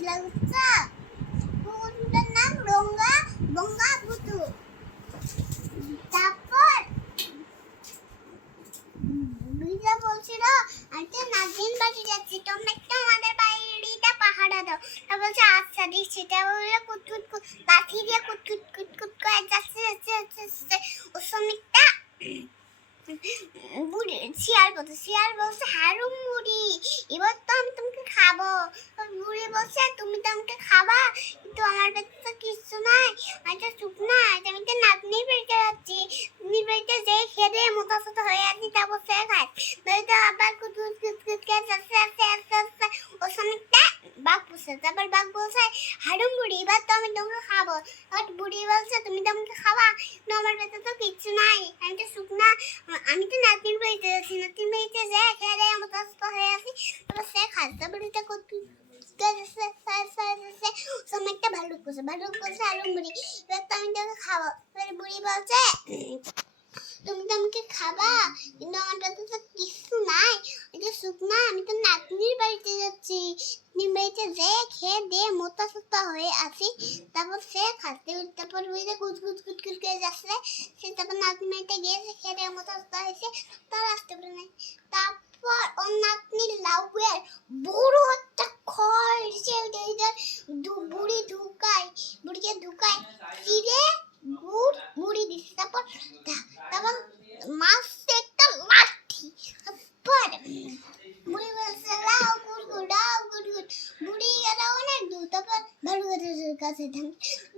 পেয়েছিলাম বুঝছো? কুকুরটার নাম রঙ্গা বঙ্গা বুতু। তারপর বুড়িটা বলছিল আজকে নাজিন বাড়ি যাচ্ছি, তোমরা একটু আমাদের বাড়িটা পাহারা দাও। তা বলছে আচ্ছা দিচ্ছি। তা বলে কুটকুট লাঠি দিয়ে কুটকুট কুটকুট করে যাচ্ছে ওর সমিকটা বুড়ি শিয়াল বলছে হারুম বুড়ি, এবার তো আমি তোমাকে খাবো। বুড়ি বলছে তুমি তো আমাকে খাবা, কিন্তু আমার পেটে তো কিছু নাই, আমি তো শুকনা, আমি তো নাতনির বাড়িতে যাচ্ছি। নাতনির বাড়িতে যেয়ে খেয়ে দিয়ে মোটা সোটা হয়ে আছি, তারপর সে খায়। নয়তো আবার কুটকুট কুটকুট করে যাচ্ছে ওর সমিকটা বাঘ পুষে। তারপর বাঘ বলছে হারুম বুড়ি, এবার তো আমি তোমাকে খাবো। আর বুড়ি বলছে তুমি তো আমাকে খাবা, কিন্তু আমার পেটে তো কিচ্ছু নাই, আমি তো শুকনা, আমি তো নাতিন বাড়িতে যাচ্ছি। নাতিন বাড়িতে যাই খেয়ে দেয় আমার কষ্ট হয়ে আসি, তারপর সে খায়। তারপর এটা করতে সময়টা ভালুক বলছে আলু মুড়ি, এবার তো আমি তোকে খাবো। এবার বুড়ি বলছে তুমি তো আমাকে খাবা, কিন্তু আমার কাছে তো কিছু নাই, আমি তো শুকনা, আমি তো নাতনির বাড়িতে যাচ্ছি। নাতনির বাড়িতে যেয়ে খেয়ে দিয়ে মোটা সোটা হয়ে আসি, তারপর সে খাচ্ছে। তারপর বুড়িটা কুচকুচ কুচকুচ করে যাচ্ছে, সে তারপর নাতনির বাড়িতে গিয়েছে, খেয়ে দিয়ে মোটা সোটা হয়েছে, তার আসতে পারে নাই। তারপর ওর নাতনির লাউয়ের বড় একটা খড় সে বুড়িকে ঢুকায় চিড়ে গুড় মুড়ি দিচ্ছে। তারপর মাছ একটা লাঠি, তারপর বুড়ি বলছে লাউ গুড় বুড়ি গেল অনেক দূর। তারপর ভালুকের কাছে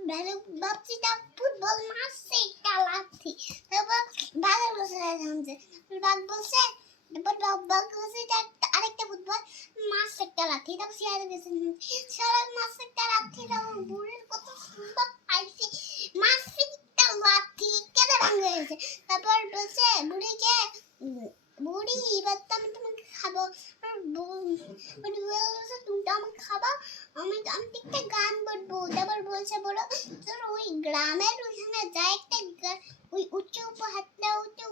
ভালুক ভাবছি তা ফুটবল মারছে একটা লাঠি। তারপর বাঘের কাছে থামছে, বাঘ বলছে আরেকটা ফুটবল মাছ একটা লাঠি। তারপর শিয়ালের কাছে শিয়াল মাছ একটা লাঠি। তারপর বুড়ির কত সুন্দর পাইছে মাছ একটা লাঠি কেটে ভাঙে গেছে। তারপর বলছে বুড়িকে বুড়ি এবার তো আমি তোমাকে খাবো। বুড়ি বলছে তুমি তো আমাকে খাবা, আমি একটা গান বলবো। তারপর বলছে বলো তোর ওই গ্রামের ওইখানে যায় একটা ওই উঁচু পাহাড়টা উঠে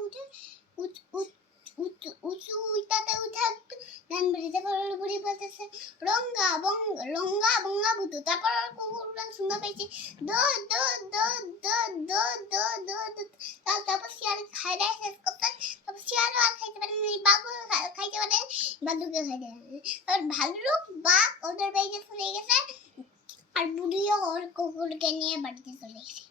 উঁচু উইটাতে উঠে গান বেরিয়ে। তারপর বুড়ি বলতেছে রঙ্গা বঙ্গা বুতু। তারপর কুকুর গান শুনতে পেয়েছি তারপর শিয়াল খাই দেয় শেষ করতে। তারপর শিয়ালও আর খাইতে পারে বাঘও খাইতে পারে, ভালুকে খাইতে পারে। তারপর ভালুক বাঘ ওদের বাড়িতে চলে গেছে, আর বুড়িও ওর কুকুরকে নিয়ে বাড়িতে চলে গেছে।